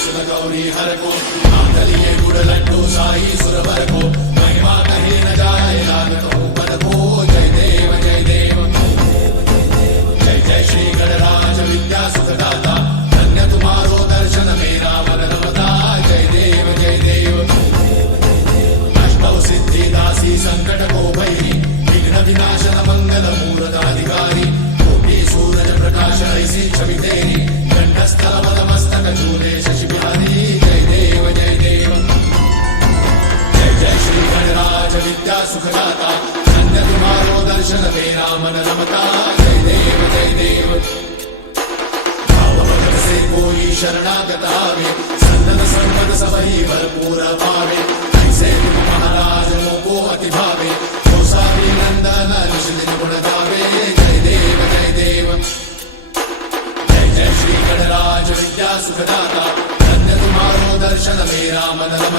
శివగౌరీ హరకో మాతలియే గుడలంటూ సాయి సురవరకో మహిమా కహే నగాయ ఆగతో పరకో జై దేవ జై దేవ జై జై శ్రీ గణరాజ విద్యా సుఖదాత सही भरपूर पावे. ऐसे महाराज मोको अति भावे कोसावी नंदन ऋषिदिन गुण गावे जय देव जय देव. जय जय श्री गणराज विद्या सुखदाता धन्य तुम्हारो दर्शन मेरा मन रम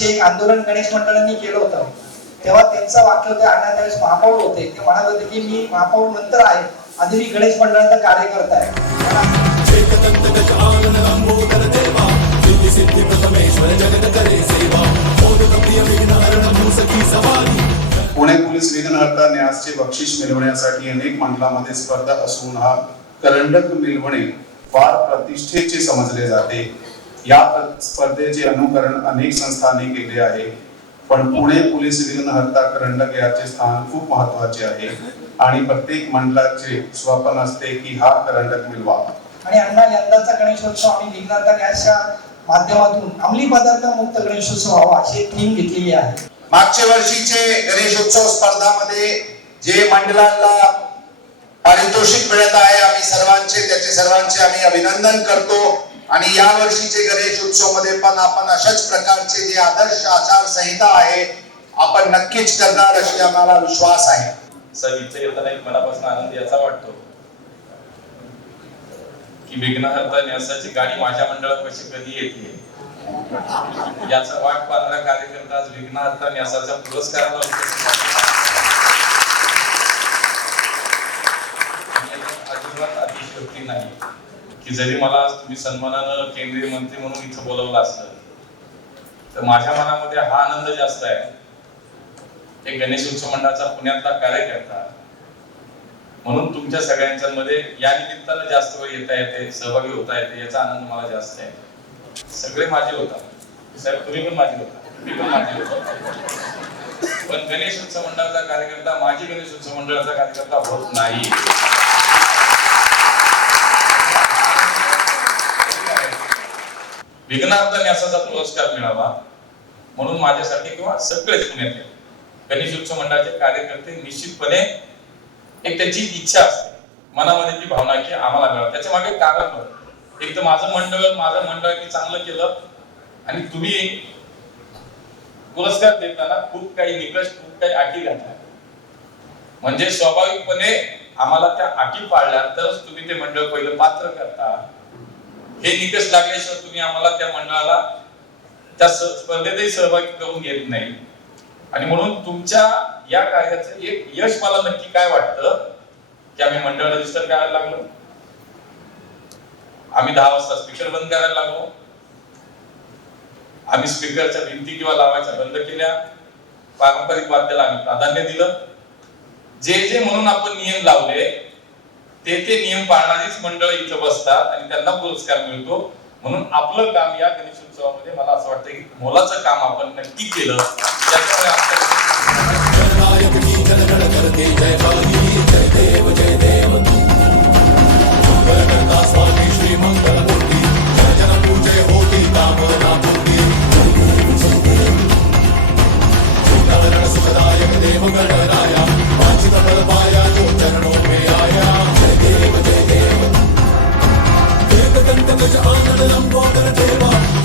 विषयी एक आंदोलन गणेश मंडळांनी केलं होतं. तेव्हा त्यांचं वाक्य होतं अण्णा त्यावेळेस महापौर होते. ते म्हणत होते की मी महापौर नंतर आहे. आधी मी गणेश मंडळाचा कार्यकर्ता आहे. पुणे पोलीस विघ्नहर्ता न्यासचे बक्षीस मिळवण्यासाठी अनेक मंडळामध्ये स्पर्धा असून हा करंडक मिळवणे फार प्रतिष्ठेचे समजले जाते. या प्र- स्पर्धेचे अनुकरण अनेक संस्थांनी केले आहे. पण पुणे पोलीस विघ्नहर्ता करंडक याचे स्थान खूप महत्त्वाचे आहे. आणि प्रत्येक मंडळाचे स्वप्न असते की हा करंडक मिळवा. आणि अण्णा यंदाचा गणेशोत्सव आम्ही विघ्नता गॅसच्या माध्यमातून अंमली पदार्थ मुक्त गणेशोत्सव व्हावा अशी थीम घेतलेली आहे. मागच्या वर्षीचे गणेशोत्सव स्पर्धामध्ये जे मंडळाला पारितोषिक मिळत आहे आम्ही सर्वांचे त्याचे सर्वांचे आम्ही अभिनंदन करतो. आणि या वर्षीचे गणेशोत्सवमध्ये पण आपण अशाच प्रकारचे जे आदर्श आचारसंहिता आहे आपण नक्कीच करणार अशी आम्हाला विश्वास आहे. सर इथे येताना एक मनापासून आनंद याचा वाटतो की विघ्नहर्ता न्यासाची गाडी माझ्या मंडळापाशी कधी येते? याचा वाट पाहणारा कार्यकर्ता आज विघ्नहर्ता न्यासाच्या पुरस्काराला अजिबात अतिशयोक्ती नाही. की जरी मला तुम्ही सन्मानानं केंद्रीय मंत्री म्हणून इथं बोलवलं असतं तर माझ्या मनामध्ये हा आनंद जास्त आहे. एक गणेश उत्सव मंडळाचा पुण्यातला कार्यकर्ता म्हणून तुमच्या सगळ्यांच्या मध्ये या निमित्तानं जास्त वेळ येता येते सहभागी होता येते याचा आनंद मला जास्त आहे. सगळे माझे होता साहेब तुम्ही पण माझे होता. मी पण माझे होता. पण गणेश उत्सव मंडळाचा कार्यकर्ता माझी गणेश उत्सव मंडळाचा कार्यकर्ता होत नाही. विघ्नार्थ न्यासाचा पुरस्कार मिळावा म्हणून माझ्यासाठी किंवा सगळेच पुण्यातले गणेश उत्सव मंडळाचे कार्यकर्ते निश्चितपणे एक त्याची इच्छा असते. मनामध्ये ती भावना की आम्हाला मिळावं. त्याच्यामागे कारण होतं. एक तर माझं मंडळ माझं मंडळ मी चांगलं केलं आणि तुम्ही पुरस्कार देताना खूप काही निकष खूप काही अटी घातल्या. म्हणजे स्वाभाविकपणे आम्हाला त्या अटी पाळल्या तरच तुम्ही ते मंडळ पहिलं पात्र करता. हे निकष लागल्याशिवाय तुम्ही आम्हाला त्या मंडळाला त्या स्पर्धेतही सहभागी करून घेत नाही. आणि म्हणून तुमच्या या कार्याचं एक यश मला नक्की काय वाटतं की आम्ही मंडळ रजिस्टर करायला लागलो. आम्ही दहा वाजता स्पीकर बंद करायला लागलो. आम्ही स्पीकरच्या भिंती किंवा लावायच्या बंद केल्या. पारंपरिक वाद्याला आम्ही प्राधान्य दिलं. जे जे म्हणून आपण नियम लावले ते ते नियम पाळणारीच मंडळ इथं बसतात आणि त्यांना पुरस्कार मिळतो. म्हणून आपलं काम या गणेशोत्सवामध्ये मला असं वाटतं की मोलाचं काम आपण नक्की केलं. त्याच्यामुळे जय देव जय देव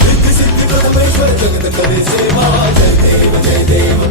सिद्धी सिद्धी प्रथमेश्वर जगत करे सेवा जय देव जय देव